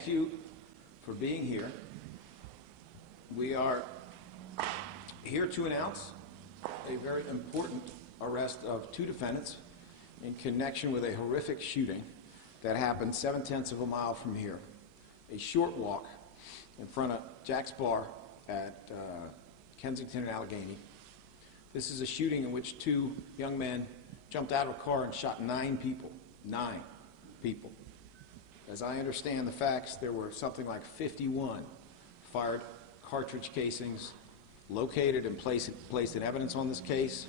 Thank you for being here. We are here to announce a very important arrest of two defendants in connection with a horrific shooting that happened 7/10 of a mile from here, a short walk in front of Jack's Bar at Kensington and Allegheny. This is a shooting in which two young men jumped out of a car and shot 9 people. 9 people. As I understand the facts, there were something like 51 fired cartridge casings located and placed in evidence on this case.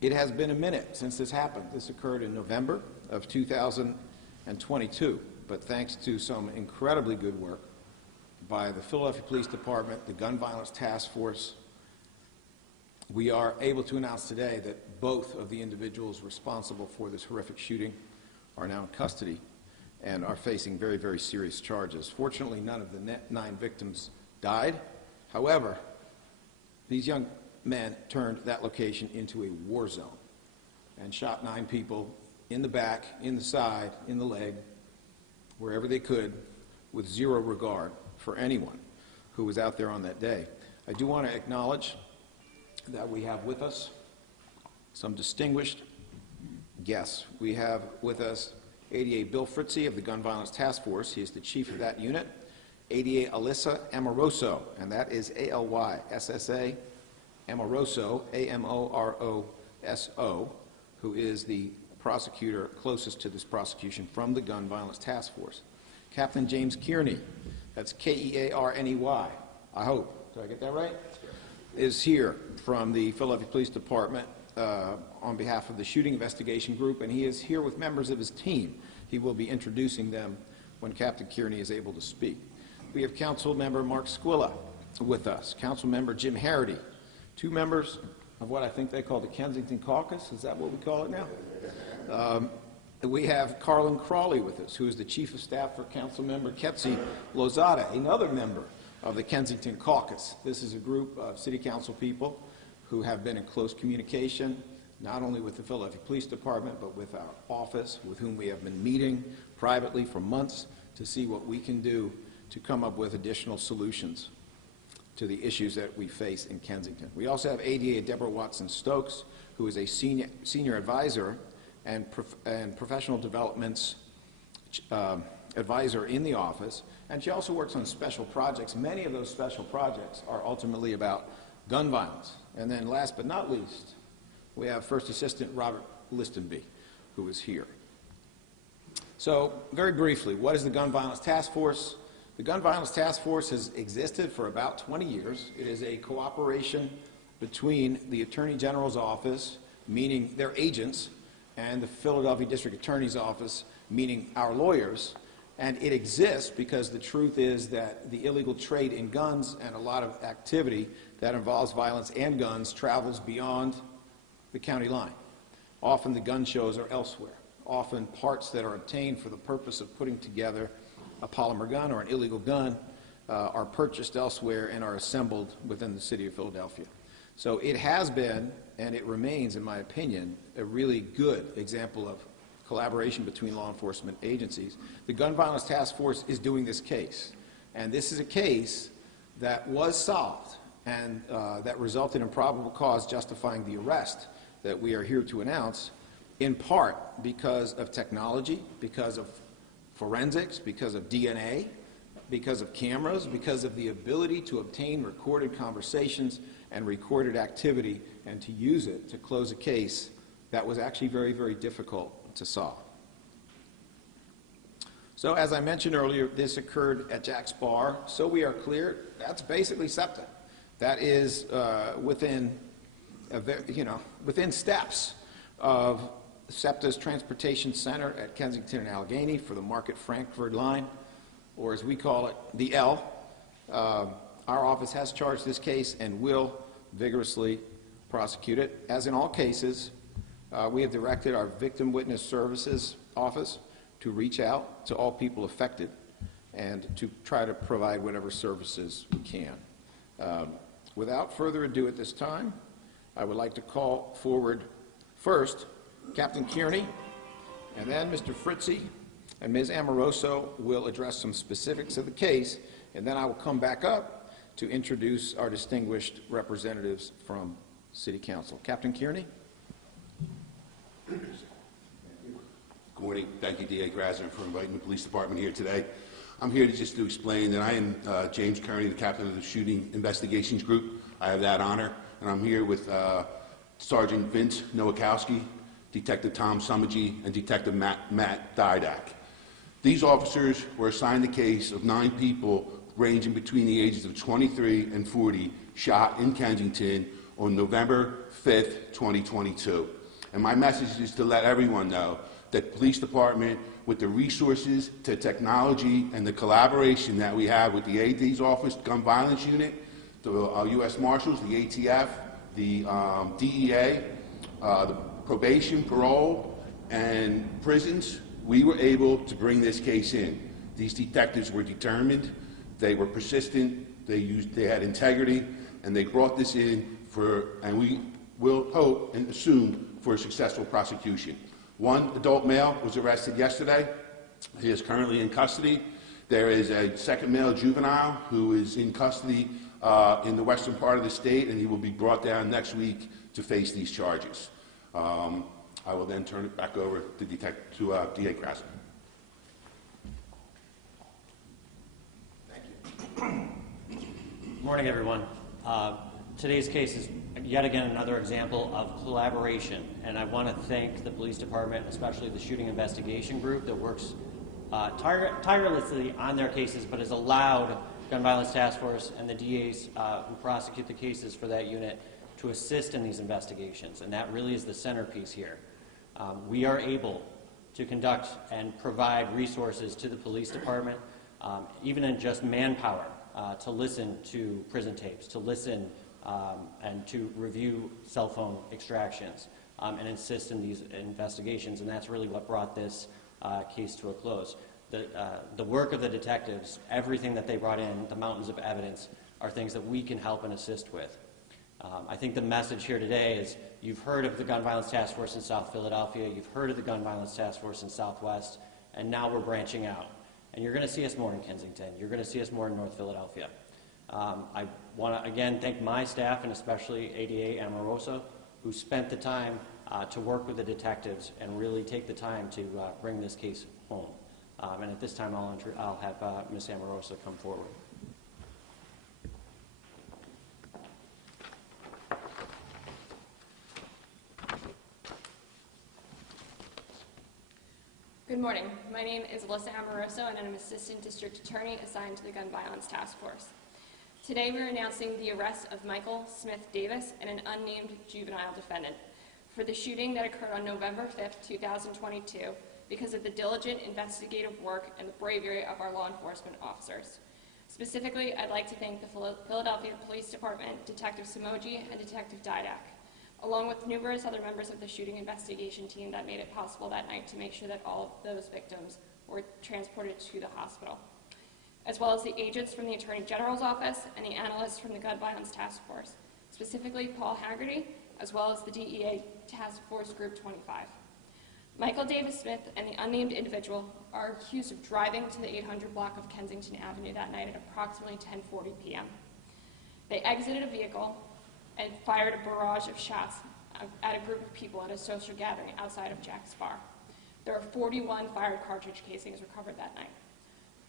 It has been a minute since this happened. This occurred in November of 2022, but thanks to some incredibly good work by the Philadelphia Police Department, the Gun Violence Task Force, we are able to announce today that both of the individuals responsible for this horrific shooting are now in custody and are facing very, very serious charges. Fortunately, none of the 9 victims died. However, these young men turned that location into a war zone and shot 9 people in the back, in the side, in the leg, wherever they could, with zero regard for anyone who was out there on that day. I do want to acknowledge that we have with us some distinguished guests. We have with us ADA Bill Fritzy of the Gun Violence Task Force. He is the chief of that unit. ADA Alyssa Amoroso, and that is A-L-Y-S-S-A, Amoroso, A-M-O-R-O-S-O, who is the prosecutor closest to this prosecution from the Gun Violence Task Force. Captain James Kearney, that's K-E-A-R-N-E-Y, I hope, did I get that right? Is here from the Philadelphia Police Department on behalf of the Shooting Investigation Group, and he is here with members of his team. He will be introducing them when Captain Kearney is able to speak. We have Council Member Mark Squilla with us, Council Member Jim Harity, 2 members of what I think they call the Kensington Caucus. Is that what we call it now? We have Carlin Crawley with us, who is the Chief of Staff for Council Member Ketsi Lozada, another member of the Kensington Caucus. This is a group of City Council people who have been in close communication, not only with the Philadelphia Police Department, but with our office, with whom we have been meeting privately for months to see what we can do to come up with additional solutions to the issues that we face in Kensington. We also have ADA Deborah Watson-Stokes, who is a senior advisor and professional developments advisor in the office, and she also works on special projects. Many of those special projects are ultimately about gun violence. And then last but not least, we have First Assistant Robert Listenby, who is here. So very briefly, what is the Gun Violence Task Force? The Gun Violence Task Force has existed for about 20 years. It is a cooperation between the Attorney General's office, meaning their agents, and the Philadelphia District Attorney's office, meaning our lawyers. And it exists because the truth is that the illegal trade in guns and a lot of activity that involves violence and guns travels beyond the county line. Often the gun shows are elsewhere. Often parts that are obtained for the purpose of putting together a polymer gun or an illegal gun are purchased elsewhere and are assembled within the city of Philadelphia. So it has been, and it remains, in my opinion, a really good example of collaboration between law enforcement agencies. The Gun Violence Task Force is doing this case, and this is a case that was solved and that resulted in probable cause justifying the arrest that we are here to announce, in part because of technology, because of forensics, because of DNA, because of cameras, because of the ability to obtain recorded conversations and recorded activity and to use it to close a case that was actually very, very difficult to solve. So as I mentioned earlier, this occurred at Jack's Bar. So we are clear, that's basically SEPTA. That is within steps of SEPTA's Transportation Center at Kensington and Allegheny for the Market Frankford line, or as we call it, the L. Our office has charged this case and will vigorously prosecute it. As in all cases, we have directed our Victim Witness Services office to reach out to all people affected and to try to provide whatever services we can. Without further ado at this time, I would like to call forward first Captain Kearney, and then Mr. Fritzy, and Ms. Amoroso will address some specifics of the case, and then I will come back up to introduce our distinguished representatives from City Council. Captain Kearney. Good morning. Thank you, D.A. Krasner, for inviting the police department here today. I'm here to explain that I am James Kearney, the captain of the Shooting Investigations Group. I have that honor, and I'm here with Sergeant Vince Nowakowski, Detective Tom Summergy, and Detective Matt Didak. These officers were assigned the case of 9 people ranging between the ages of 23 and 40 shot in Kensington on November 5th, 2022. And my message is to let everyone know that the police department, with the resources, the technology, and the collaboration that we have with the AD's office, Gun Violence Unit, the U.S. Marshals, the ATF, the DEA, the probation, parole, and prisons, we were able to bring this case in. These detectives were determined, they were persistent, they had integrity, and they brought this in and we will hope and assume for a successful prosecution. One adult male was arrested yesterday. He is currently in custody. There is a second male juvenile who is in custody in the western part of the state, and he will be brought down next week to face these charges. I will then turn it back over to D.A. Krasner. Good morning, everyone. Today's case is yet again another example of collaboration, and I want to thank the police department, especially the Shooting Investigation Group that works tirelessly on their cases, but has allowed Gun Violence Task Force and the DAs who prosecute the cases for that unit to assist in these investigations, and that really is the centerpiece here. We are able to conduct and provide resources to the police department, even in just manpower, to listen to prison tapes, to listen and to review cell phone extractions, and assist in these investigations, and that's really what brought this case to a close. The work of the detectives, everything that they brought in, the mountains of evidence, are things that we can help and assist with. I think the message here today is you've heard of the Gun Violence Task Force in South Philadelphia, you've heard of the Gun Violence Task Force in Southwest, and now we're branching out. And you're going to see us more in Kensington. You're going to see us more in North Philadelphia. I want to again thank my staff, and especially ADA Amoroso, who spent the time to work with the detectives and really take the time to bring this case home. And at this time, I'll have Ms. Amoroso come forward. Good morning. My name is Alyssa Amoroso, and I'm an Assistant District Attorney assigned to the Gun Violence Task Force. Today we're announcing the arrest of Michael Smith Davis and an unnamed juvenile defendant for the shooting that occurred on November 5th, 2022 because of the diligent investigative work and the bravery of our law enforcement officers. Specifically, I'd like to thank the Philadelphia Police Department, Detective Summergy, and Detective Didak, along with numerous other members of the shooting investigation team that made it possible that night to make sure that all of those victims were transported to the hospital, as well as the agents from the Attorney General's office and the analysts from the Gun Violence Task Force, specifically Paul Haggerty, as well as the DEA Task Force Group 25. Michael Davis Smith and the unnamed individual are accused of driving to the 800 block of Kensington Avenue that night at approximately 10:40 p.m. They exited a vehicle and fired a barrage of shots at a group of people at a social gathering outside of Jack's Bar. There were 41 fired cartridge casings recovered that night.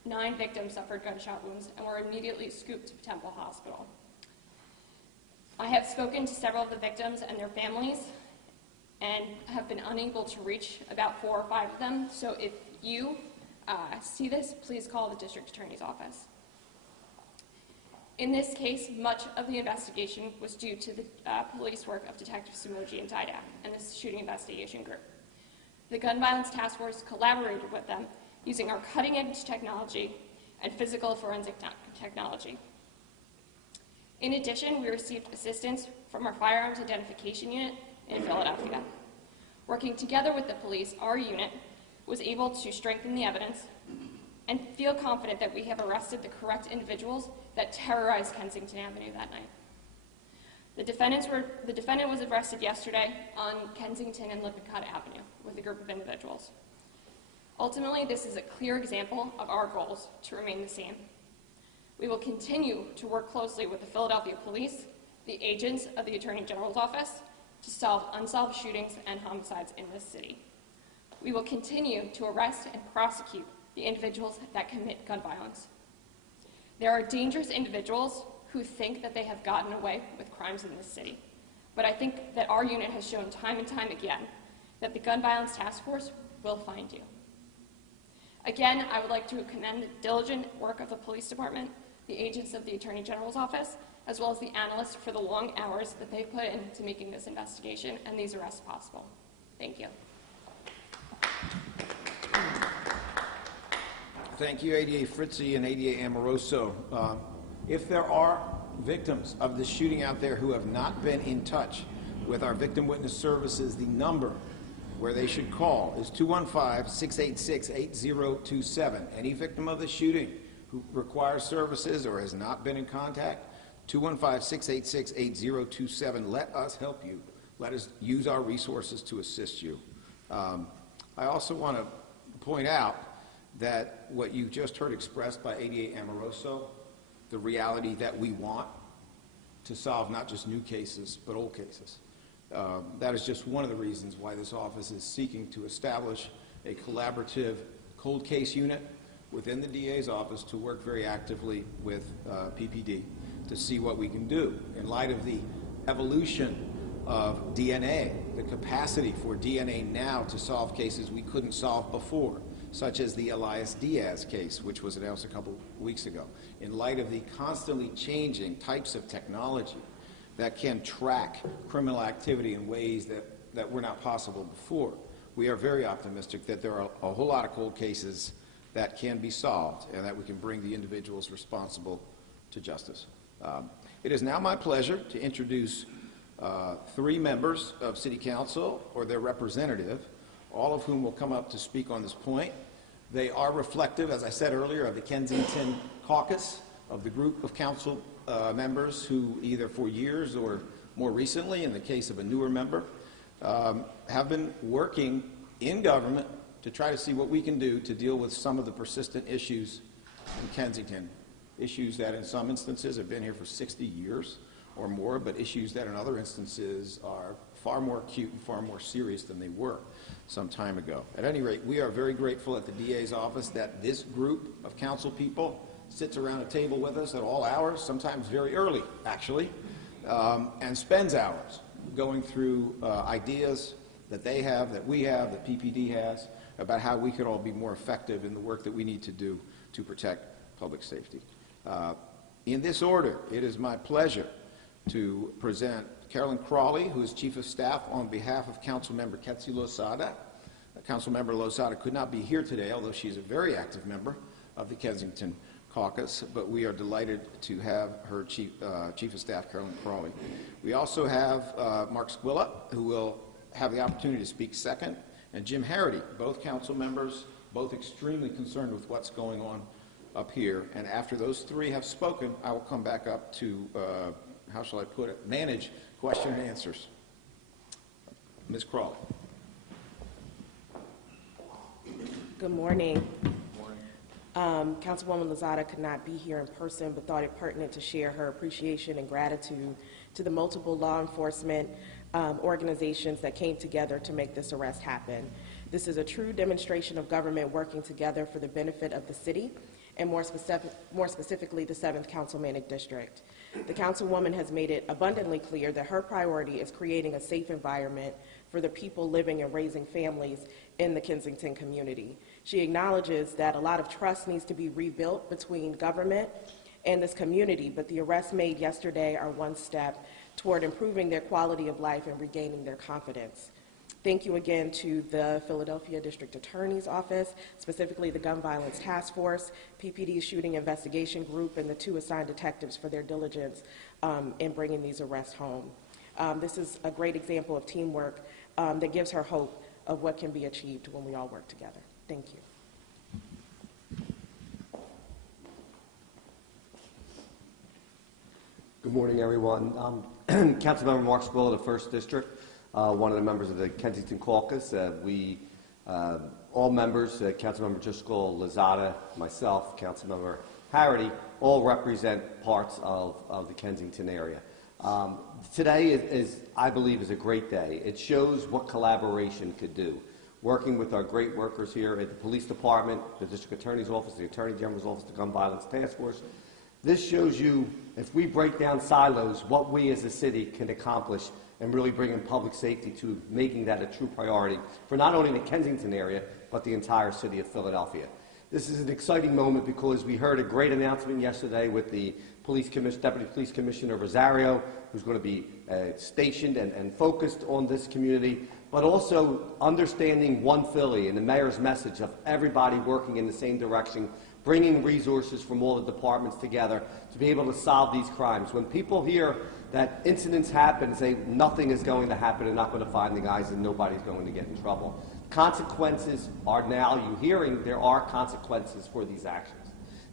9 victims suffered gunshot wounds and were immediately scooped to Temple Hospital. I have spoken to several of the victims and their families and have been unable to reach about 4 or 5 of them, so if you see this, please call the District Attorney's office. In this case, much of the investigation was due to the police work of Detective Summergy and Didak and the Shooting Investigation Group. The Gun Violence Task Force collaborated with them using our cutting-edge technology and physical forensic technology. In addition, we received assistance from our Firearms Identification Unit in Philadelphia. Working together with the police, our unit was able to strengthen the evidence and feel confident that we have arrested the correct individuals that terrorized Kensington Avenue that night. The defendant was arrested yesterday on Kensington and Lippincott Avenue with a group of individuals. Ultimately, this is a clear example of our goals to remain the same. We will continue to work closely with the Philadelphia Police, the agents of the Attorney General's office, to solve unsolved shootings and homicides in this city. We will continue to arrest and prosecute the individuals that commit gun violence. There are dangerous individuals who think that they have gotten away with crimes in this city, but I think that our unit has shown time and time again that the Gun Violence Task Force will find you. Again, I would like to commend the diligent work of the police department, the agents of the Attorney General's office, as well as the analysts for the long hours that they put into making this investigation and these arrests possible. Thank you. Thank you, ADA Fritzie and ADA Amoroso. If there are victims of this shooting out there who have not been in touch with our victim witness services, the number where they should call is 215-686-8027. Any victim of the shooting who requires services or has not been in contact, 215-686-8027. Let us help you. Let us use our resources to assist you. I also want to point out that what you just heard expressed by ADA Amoroso, the reality that we want to solve not just new cases, but old cases. That is just one of the reasons why this office is seeking to establish a collaborative cold case unit within the DA's office to work very actively with PPD to see what we can do. In light of the evolution of DNA, the capacity for DNA now to solve cases we couldn't solve before, such as the Elias Diaz case, which was announced a couple weeks ago. In light of the constantly changing types of technology that can track criminal activity in ways that were not possible before, we are very optimistic that there are a whole lot of cold cases that can be solved and that we can bring the individuals responsible to justice. It is now my pleasure to introduce 3 members of City Council or their representative, all of whom will come up to speak on this point. They are reflective, as I said earlier, of the Kensington caucus, of the group of council members who either for years or more recently, in the case of a newer member, have been working in government to try to see what we can do to deal with some of the persistent issues in Kensington, issues that in some instances have been here for 60 years or more, but issues that in other instances are far more acute and far more serious than they were some time ago. At any rate, we are very grateful at the DA's office that this group of council people sits around a table with us at all hours, sometimes very early, actually, and spends hours going through ideas that they have, that we have, that PPD has, about how we could all be more effective in the work that we need to do to protect public safety. In this order, it is my pleasure to present Carolyn Crawley, who is Chief of Staff on behalf of Councilmember Ketsi Losada. Councilmember Losada could not be here today, although she's a very active member of the Kensington caucus, but we are delighted to have her Chief of Staff, Carolyn Crawley. We also have Mark Squilla, who will have the opportunity to speak second, and Jim Harity, both council members, both extremely concerned with what's going on up here. And after those 3 have spoken, I will come back up to, how shall I put it, manage question and answers. Ms. Crawley. Good morning. Councilwoman Lozada could not be here in person, but thought it pertinent to share her appreciation and gratitude to the multiple law enforcement organizations that came together to make this arrest happen. This is a true demonstration of government working together for the benefit of the city, and more specifically, the 7th Councilmanic District. The Councilwoman has made it abundantly clear that her priority is creating a safe environment for the people living and raising families in the Kensington community. She acknowledges that a lot of trust needs to be rebuilt between government and this community, but the arrests made yesterday are one step toward improving their quality of life and regaining their confidence. Thank you again to the Philadelphia District Attorney's Office, specifically the Gun Violence Task Force, PPD's Shooting Investigation Group, and the 2 assigned detectives for their diligence in bringing these arrests home. This is a great example of teamwork that gives her hope of what can be achieved when we all work together. Thank you. Good morning, everyone. Councilmember Mark Squilla, the 1st District, one of the members of the Kensington caucus. We All members, Councilmember Driscoll, Lozada, myself, Councilmember Harity, all represent parts of the Kensington area. Today is, I believe, is a great day. It shows what collaboration could do. Working with our great workers here at the Police Department, the District Attorney's Office, the Attorney General's Office, the Gun Violence Task Force. This shows you, if we break down silos, what we as a city can accomplish and really bringing public safety to making that a true priority for not only the Kensington area, but the entire city of Philadelphia. This is an exciting moment because we heard a great announcement yesterday with the Deputy Police Commissioner Rosario, who's going to be stationed and focused on this community, but also understanding One Philly and the mayor's message of everybody working in the same direction, bringing resources from all the departments together to be able to solve these crimes. When people hear that incidents happen, say nothing is going to happen, they're not going to find the guys and nobody's going to get in trouble. Consequences are now, you hearing, there are consequences for these actions.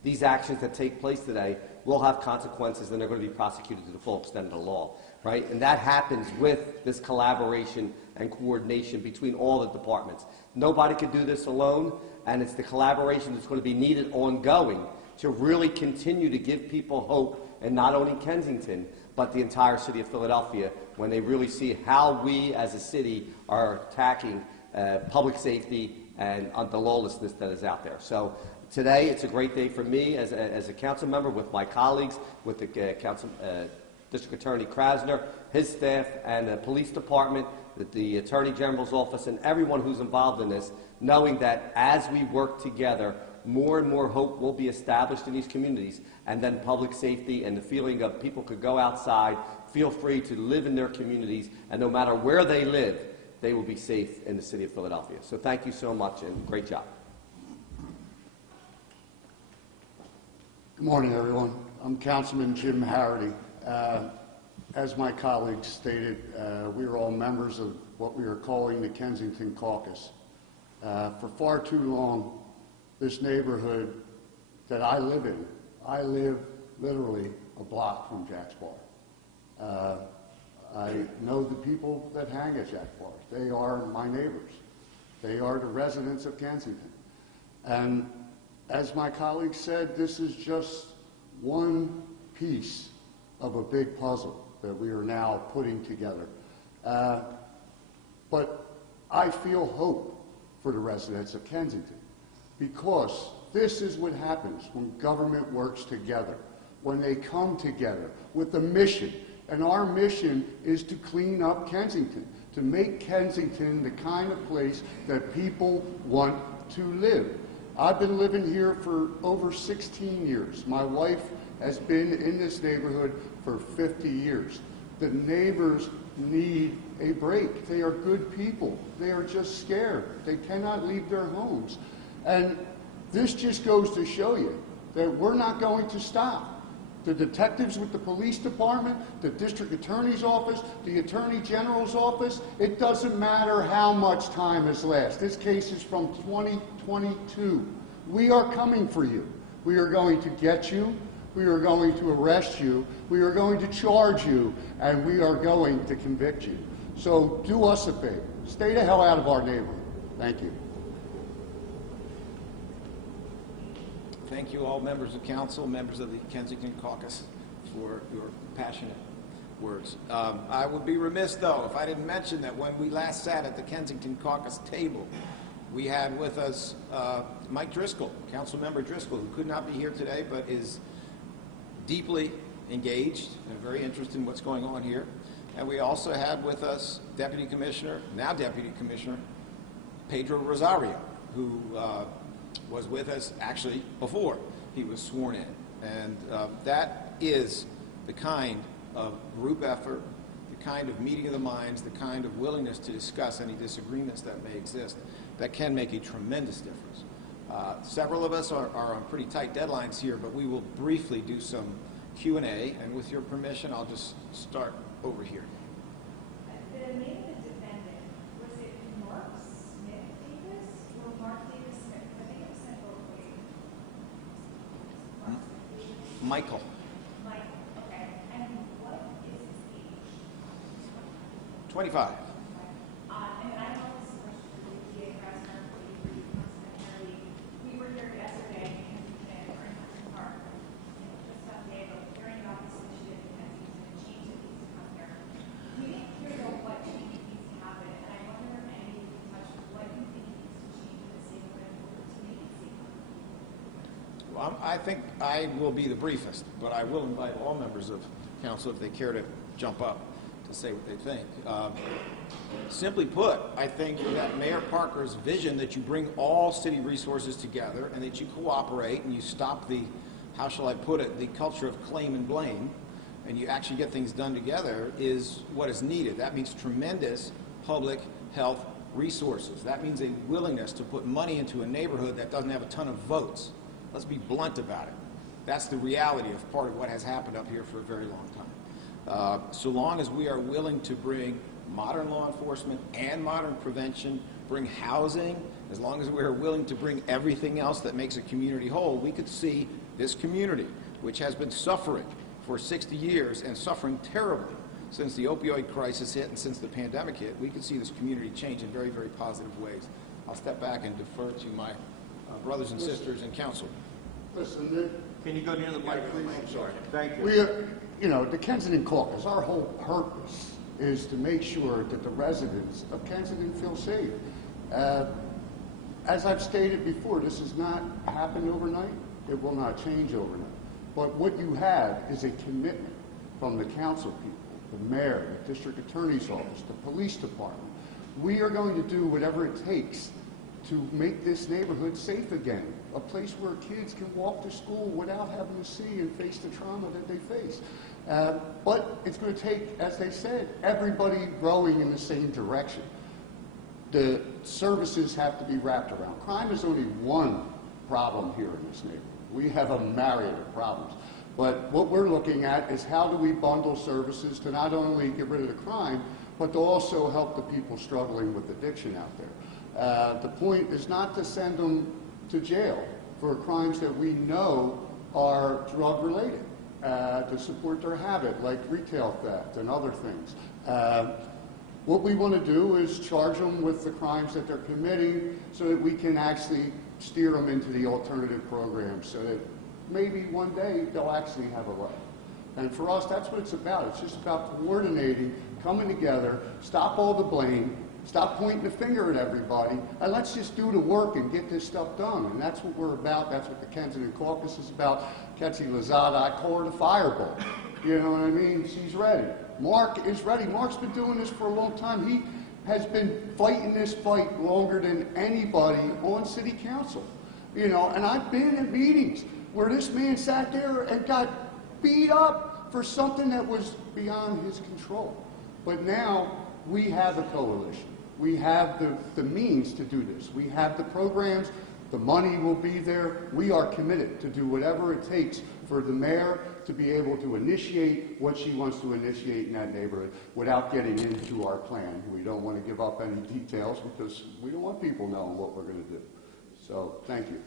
These actions that take place today will have consequences and they're going to be prosecuted to the full extent of the law, right? And that happens with this collaboration and coordination between all the departments. Nobody could do this alone, and it's the collaboration that's going to be needed ongoing to really continue to give people hope, and not only Kensington, but the entire city of Philadelphia, when they really see how we as a city are attacking public safety and the lawlessness that is out there. So today, it's a great day for me as a council member with my colleagues, with the District Attorney Krasner, his staff, and the police department, the Attorney General's office, and everyone who's involved in this, knowing that as we work together, more and more hope will be established in these communities, and then public safety and the feeling of people could go outside, feel free to live in their communities, and no matter where they live, they will be safe in the city of Philadelphia. So thank you so much, and great job. Good morning, everyone. I'm Councilman Jim Harity. As my colleagues stated, we are all members of what we are calling the Kensington Caucus. For far too long, this neighborhood that I live in, I live literally a block from Jack's Bar. I know the people that hang at Jack's Bar. They are my neighbors. They are the residents of Kensington. And as my colleague said, this is just one piece of a big puzzle that we are now putting together. But I feel hope for the residents of Kensington, because this is what happens when government works together, when they come together with a mission. And our mission is to clean up Kensington, to make Kensington the kind of place that people want to live. I've been living here for over 16 years. My wife has been in this neighborhood for 50 years. The neighbors need a break. They are good people. They are just scared. They cannot leave their homes. And this just goes to show you that we're not going to stop. The detectives with the police department, the district attorney's office, the attorney general's office, it doesn't matter how much time has lapsed. This case is from 2022. We are coming for you. We are going to get you. We are going to arrest you. We are going to charge you. And we are going to convict you. So do us a favor. Stay the hell out of our neighborhood. Thank you. Thank you all members of council, members of the Kensington Caucus, for your passionate words. I would be remiss, though, if I didn't mention that when we last sat at the Kensington Caucus table, we had with us Mike Driscoll, Councilmember Driscoll, who could not be here today, but is deeply engaged and very interested in what's going on here. And we also had with us Deputy Commissioner, now Deputy Commissioner, Pedro Rosario, who was with us actually before he was sworn in. And that is the kind of group effort, the kind of meeting of the minds, the kind of willingness to discuss any disagreements that may exist that can make a tremendous difference. Several of us are on pretty tight deadlines here, but we will briefly do some Q&A, and with your permission, I'll just start over here. The name of the defendant, was it Mark Smith Davis or Mark Davis Smith? I think it was sent both ways. Michael. Michael, okay. And what is his age? 25. And I know this is a question for DA Krasner. Well, I think I will be the briefest, but I will invite all members of council if they care to jump up to say what they think. Simply put, I think that Mayor Parker's vision that you bring all city resources together and that you cooperate and you stop the, how shall I put it, the culture of claim and blame, and you actually get things done together is what is needed. That means tremendous public health resources. That means a willingness to put money into a neighborhood that doesn't have a ton of votes. Let's be blunt about it. That's the reality of part of what has happened up here for a very long time. So long as we are willing to bring modern law enforcement and modern prevention, bring housing, as long as we are willing to bring everything else that makes a community whole, we could see this community, which has been suffering for 60 years and suffering terribly since the opioid crisis hit and since the pandemic hit, we could see this community change in very, very positive ways. I'll step back and defer to my brothers and sisters in council. Listen, Can you go near the mic, please? I'm sorry. Thank you. We are, you know, the Kensington Caucus, our whole purpose is to make sure that the residents of Kensington feel safe. As I've stated before, this has not happened overnight. It will not change overnight. But what you have is a commitment from the council people, the mayor, the district attorney's office, the police department. We are going to do whatever it takes to make this neighborhood safe again, a place where kids can walk to school without having to see and face the trauma that they face. But it's going to take, as they said, everybody rowing in the same direction. The services have to be wrapped around. Crime is only one problem here in this neighborhood. We have a myriad of problems. But what we're looking at is how do we bundle services to not only get rid of the crime, but to also help the people struggling with addiction out there. The point is not to send them to jail for crimes that we know are drug-related, to support their habit, like retail theft and other things. What we want to do is charge them with the crimes that they're committing so that we can actually steer them into the alternative programs so that maybe one day they'll actually have a life. And for us, that's what it's about. It's just about coordinating, coming together, stop all the blame, stop pointing the finger at everybody, and let's just do the work and get this stuff done. And that's what we're about. That's what the Kensington Caucus is about. Ketsi Lozada, I call her the fireball. You know what I mean? She's ready. Mark is ready. Mark's been doing this for a long time. He has been fighting this fight longer than anybody on city council. You know, and I've been in meetings where this man sat there and got beat up for something that was beyond his control. But now we have a coalition. We have the means to do this. We have the programs. The money will be there. We are committed to do whatever it takes for the mayor to be able to initiate what she wants to initiate in that neighborhood without getting into our plan. We don't want to give up any details because we don't want people knowing what we're going to do. So, thank you.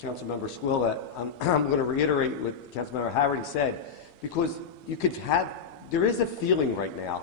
Councilmember Squilla, I'm going to reiterate what Councilmember Harity said, because you could have, there is a feeling right now,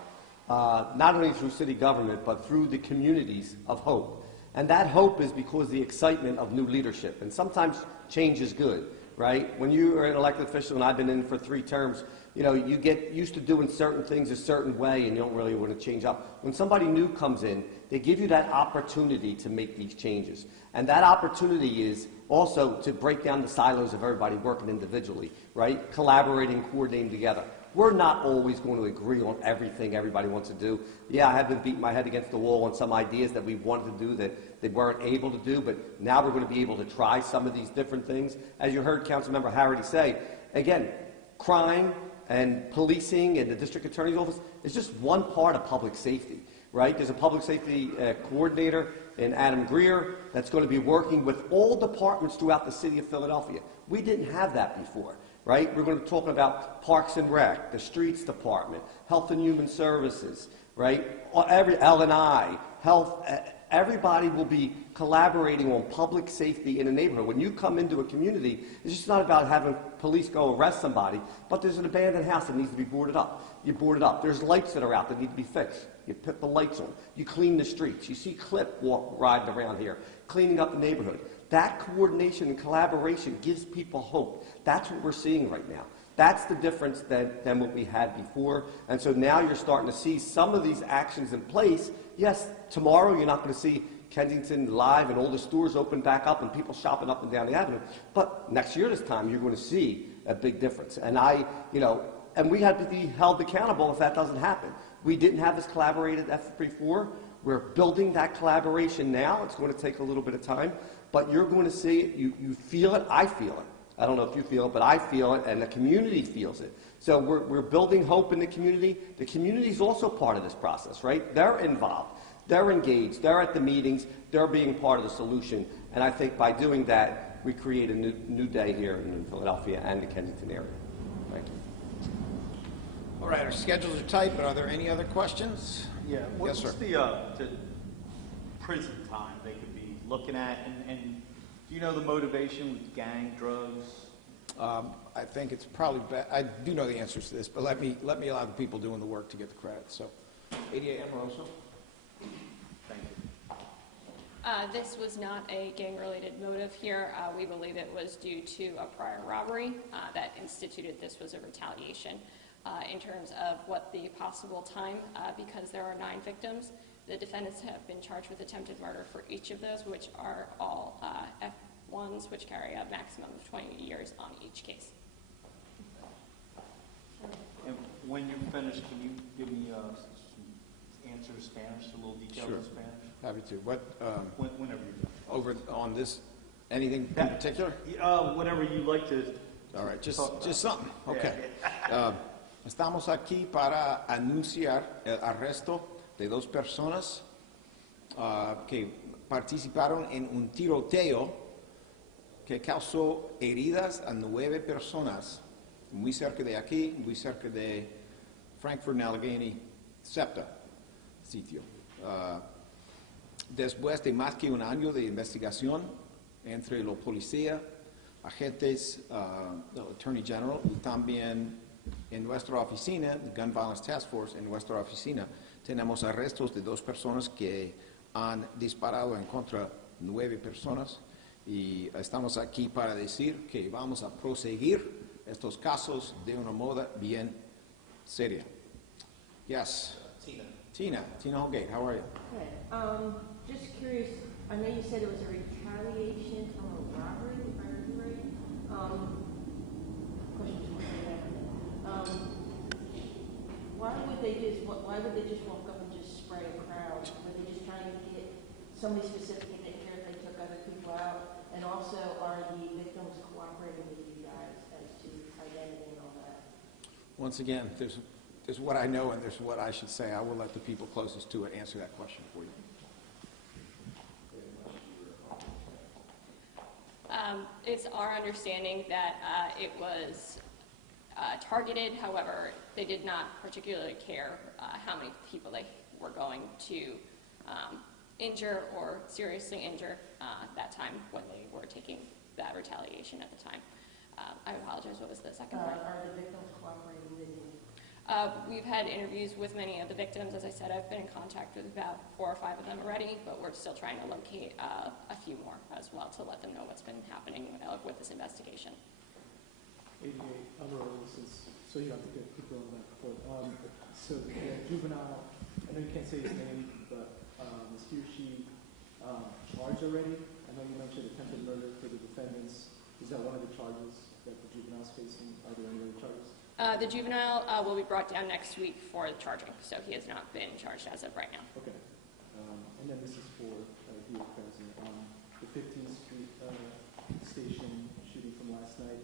not only through city government, but through the communities of hope. And that hope is because the excitement of new leadership. And sometimes change is good, right? When you are an elected official, and I've been in for 3 terms, you know, you get used to doing certain things a certain way and you don't really want to change up. When somebody new comes in, they give you that opportunity to make these changes. And that opportunity is also to break down the silos of everybody working individually, right? Collaborating, coordinating together. We're not always going to agree on everything everybody wants to do. Yeah, I have been beating my head against the wall on some ideas that we wanted to do that they weren't able to do, but now we're going to be able to try some of these different things. As you heard Councilmember Harity say, again, crime and policing and the district attorney's office is just one part of public safety, right? There's a public safety coordinator in Adam Greer that's going to be working with all departments throughout the city of Philadelphia. We didn't have that before. Right? We're going to talk about Parks and Rec, the Streets Department, Health and Human Services, right? Every L&I, health, everybody will be collaborating on public safety in a neighborhood. When you come into a community, it's just not about having police go arrest somebody, but there's an abandoned house that needs to be boarded up. You board it up. There's lights that are out that need to be fixed. You put the lights on. You clean the streets. You see Clip riding around here, cleaning up the neighborhood. That coordination and collaboration gives people hope. That's what we're seeing right now. That's the difference than what we had before. And so now you're starting to see some of these actions in place. Yes, tomorrow you're not going to see Kensington live and all the stores open back up and people shopping up and down the avenue. But next year this time, you're going to see a big difference. And and we had to be held accountable if that doesn't happen. We didn't have this collaborated effort before. We're building that collaboration now. It's going to take a little bit of time, but you're going to see it. You feel it. I feel it. I don't know if you feel it, but I feel it, and the community feels it. So we're building hope in the community. The community is also part of this process, right? They're involved. They're engaged. They're at the meetings. They're being part of the solution. And I think by doing that, we create a new day here in Philadelphia and the Kensington area. Thank you. All right, our schedules are tight, but are there any other questions? Yeah, Yes, sir. what's the prison time they could be looking at? And do you know the motivation with gang, drugs? I think it's probably I do know the answers to this, but let me allow the people doing the work to get the credit. So, ADA Amoroso. Thank you. This was not a gang-related motive here. We believe it was due to a prior robbery that instituted this was a retaliation. In terms of what the possible time, because there are 9 victims, the defendants have been charged with attempted murder for each of those, which are all F1s, which carry a maximum of 20 years on each case. And when you finish, can you give me some answer in Spanish, a little detail Sure. in Spanish? Happy to. What Whenever you over on this? Anything in particular? whatever you like to. All right, just talk about. something. Yeah, Okay. Estamos aquí para anunciar el arresto de 2 personas que participaron en un tiroteo que causó heridas a 9 personas muy cerca de aquí, muy cerca de Frankfurt and Allegheny, SEPTA, sitio. Después de más que un año de investigación entre los policías, agentes, el Attorney General y también en nuestra oficina, the Gun Violence Task Force, en nuestra oficina, tenemos arrestos de 2 personas que han disparado en contra de 9 personas y estamos aquí para decir que vamos a proseguir estos casos de una moda bien seria. Yes. Tina Holgate, how are you? Good. Just curious, I know you said it was a retaliation from a robbery, if I heard you right. Question for that. Why would they just walk up and just spray a crowd? Were they just trying to get somebody specific and didn't care if they took other people out? And also, are the victims cooperating with you guys as to identity and all that? Once again, there's what I know and there's what I should say. I will let the people closest to it answer that question for you. It's our understanding that it was targeted. However, they did not particularly care how many people they were going to injure or seriously injure that time when they were taking that retaliation at the time. I apologize, what was the second part? Are the victims cooperating with you? We've had interviews with many of the victims. As I said, I've been in contact with about 4 or 5 of them already, but we're still trying to locate a few more as well to let them know what's been happening with this investigation. ADA, so you have to keep going back and forth. So the juvenile, I know you can't say his name, but is he or she charged already? I know you mentioned attempted murder for the defendants. Is that one of the charges that the juvenile's facing? Are there any other charges? The juvenile will be brought down next week for the charging, so he has not been charged as of right now. Okay. And then this is for Larry Krasner. The 15th Street station shooting from last night.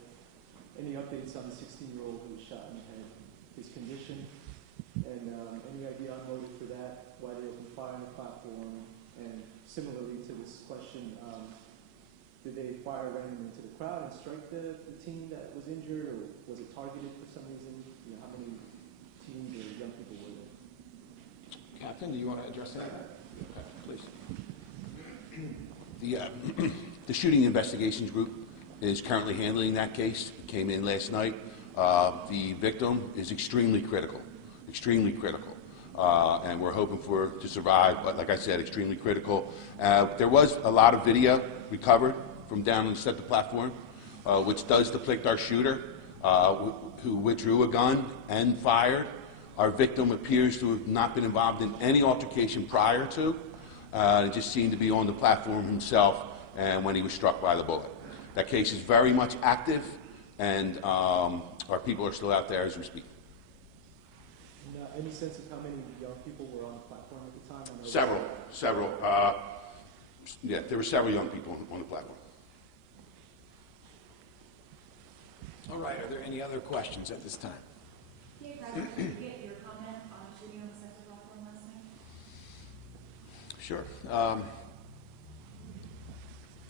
Any updates on the 16-year-old who was shot in the head, his condition, and any idea on motive for that, why they opened fire on the platform? And similarly to this question, did they fire randomly into the crowd and strike the teen that was injured, or was it targeted for some reason? You know, how many teens or young people were there? Captain, do you want to address that? Please. The shooting investigations group is currently handling that case. It came in last night. The victim is extremely critical, and we're hoping for her to survive. But like I said, extremely critical. There was a lot of video recovered from down on the SEPTA platform, which does depict our shooter, who withdrew a gun and fired. Our victim appears to have not been involved in any altercation prior to, It just seemed to be on the platform himself and when he was struck by the bullet. That case is very much active, and our people are still out there as we speak. And, any sense of how many young people were on the platform at the time? I know Several. Yeah, there were several young people on the platform. All right, are there any other questions at this time? Yeah, Krasner, could you get your comment on shooting on the sector platform last night? Sure.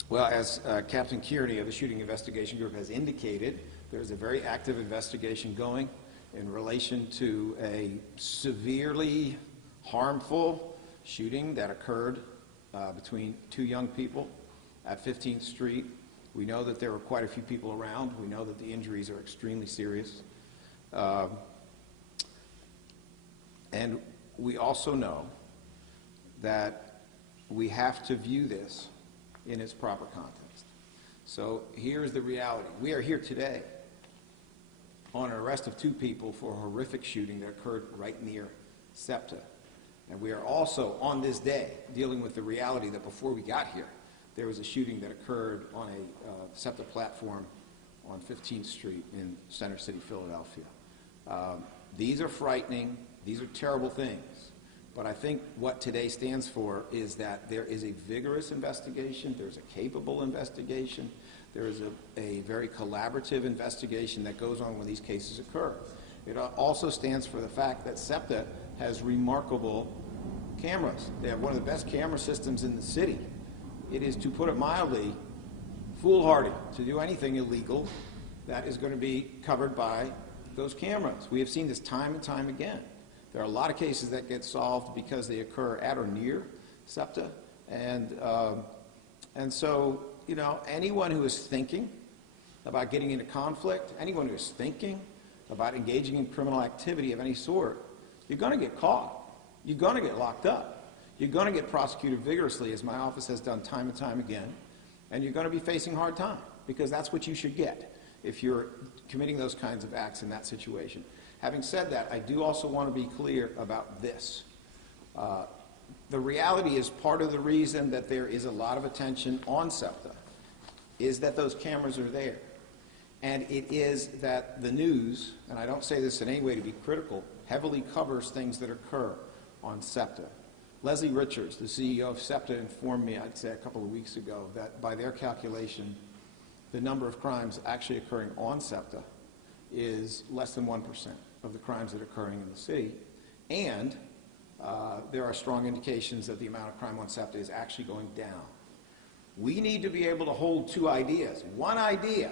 Well, as Captain Kearney of the Shooting Investigation Group has indicated, there's a very active investigation going in relation to a severely harmful shooting that occurred between two young people at 15th Street. We know that there were quite a few people around. We know that the injuries are extremely serious. And we also know that we have to view this in its proper context. So here's the reality. We are here today on an arrest of two people for a horrific shooting that occurred right near SEPTA. And we are also on this day dealing with the reality that before we got here, there was a shooting that occurred on a SEPTA platform on 15th Street in Center City, Philadelphia. These are frightening. These are terrible things. But I think what today stands for is that there is a vigorous investigation, there's a capable investigation, there is a very collaborative investigation that goes on when these cases occur. It also stands for the fact that SEPTA has remarkable cameras. They have one of the best camera systems in the city. It is, to put it mildly, foolhardy to do anything illegal that is going to be covered by those cameras. We have seen this time and time again. There are a lot of cases that get solved because they occur at or near SEPTA. And so, you know, anyone who is thinking about getting into conflict, anyone who is thinking about engaging in criminal activity of any sort, you're going to get caught. You're going to get locked up. You're going to get prosecuted vigorously, as my office has done time and time again. And you're going to be facing hard time, because that's what you should get if you're committing those kinds of acts in that situation. Having said that, I do also want to be clear about this. The reality is part of the reason that there is a lot of attention on SEPTA is that those cameras are there. And it is that the news, and I don't say this in any way to be critical, heavily covers things that occur on SEPTA. Leslie Richards, the CEO of SEPTA, informed me, I'd say a couple of weeks ago, that by their calculation, the number of crimes actually occurring on SEPTA is less than 1% of the crimes that are occurring in the city. And there are strong indications that the amount of crime on SEPTA is actually going down. We need to be able to hold two ideas. One idea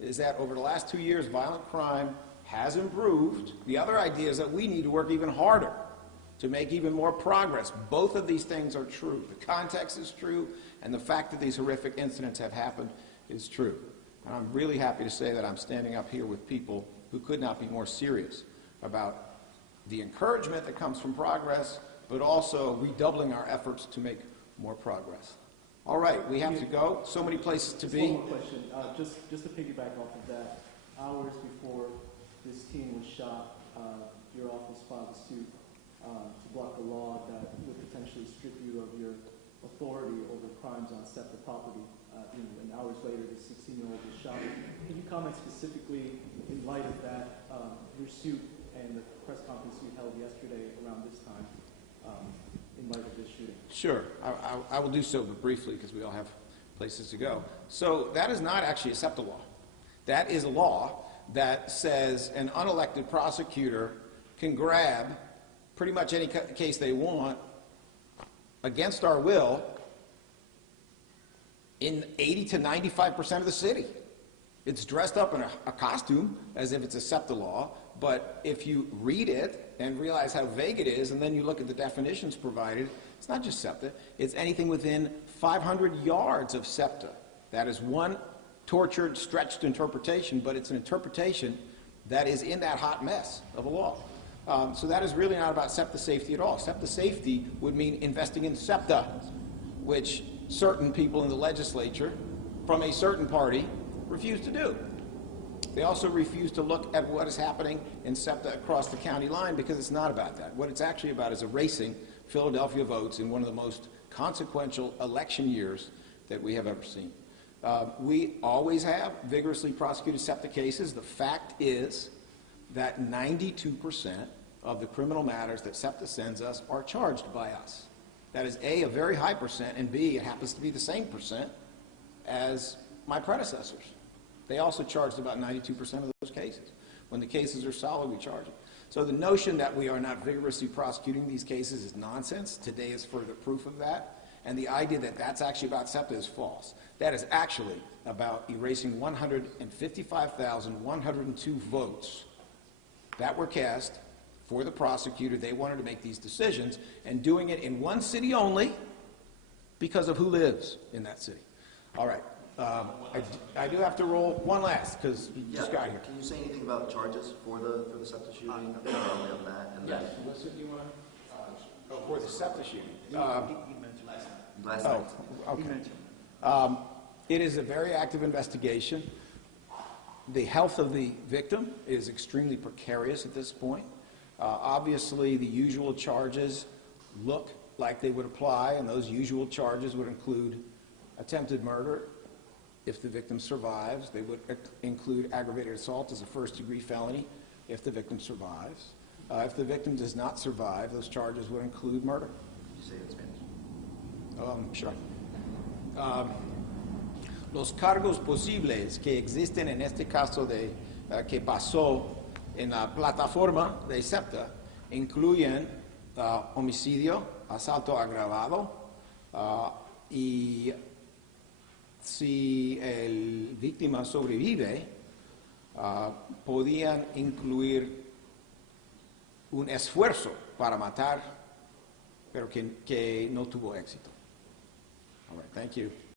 is that over the last 2 years, violent crime has improved. The other idea is that we need to work even harder to make even more progress. Both of these things are true. The context is true, and the fact that these horrific incidents have happened is true. And I'm really happy to say that I'm standing up here with people who could not be more serious about the encouragement that comes from progress, but also redoubling our efforts to make more progress. All right, we have to go. So many places to be. One more question. Just to piggyback off of that, hours before this teen was shot, your office filed a suit to block a law that would potentially strip you of your authority over crimes on SEPTA property. And hours later, the 16-year-old was shot. Can you comment specifically, in light of that, your suit and the press conference you held yesterday around this time, in light of this shooting? Sure. I will do so, but briefly, because we all have places to go. So that is not actually a SEPTA law. That is a law that says an unelected prosecutor can grab pretty much any case they want against our will in 80 to 95% of the city. It's dressed up in a costume as if it's a SEPTA law, but if you read it and realize how vague it is, and then you look at the definitions provided, it's not just SEPTA, it's anything within 500 yards of SEPTA. That is one tortured, stretched interpretation, but it's an interpretation that is in that hot mess of a law. So that is really not about SEPTA safety at all. SEPTA safety would mean investing in SEPTA, which certain people in the legislature from a certain party refuse to do. They also refuse to look at what is happening in SEPTA across the county line, because it's not about that. What it's actually about is erasing Philadelphia votes in one of the most consequential election years that we have ever seen. We always have vigorously prosecuted SEPTA cases. The fact is that 92% of the criminal matters that SEPTA sends us are charged by us. That is A, a very high percent, and B, it happens to be the same percent as my predecessors. They also charged about 92% of those cases. When the cases are solid, we charge them. So the notion that we are not vigorously prosecuting these cases is nonsense. Today is further proof of that. And the idea that that's actually about SEPTA is false. That is actually about erasing 155,102 votes that were cast for the prosecutor. They wanted to make these decisions, and doing it in one city only because of who lives in that city. All right. I do have to roll one last because we just got here. Can you say anything about charges for the SEPTA shooting? On that, and Yes. then Melissa, do you want to? For the SEPTA shooting. He mentioned last last night. night. Okay. It is a very active investigation. The health of the victim is extremely precarious at this point. Obviously, the usual charges look like they would apply, and those usual charges would include attempted murder if the victim survives. They would include aggravated assault as a first-degree felony if the victim survives. If the victim does not survive, those charges would include murder. Could you say it in Spanish? Sure. Los cargos posibles que existen en este caso que pasó en la plataforma de SEPTA incluyen homicidio, asalto agravado, y si el víctima sobrevive, podían incluir un esfuerzo para matar, pero que no tuvo éxito. All right, thank you.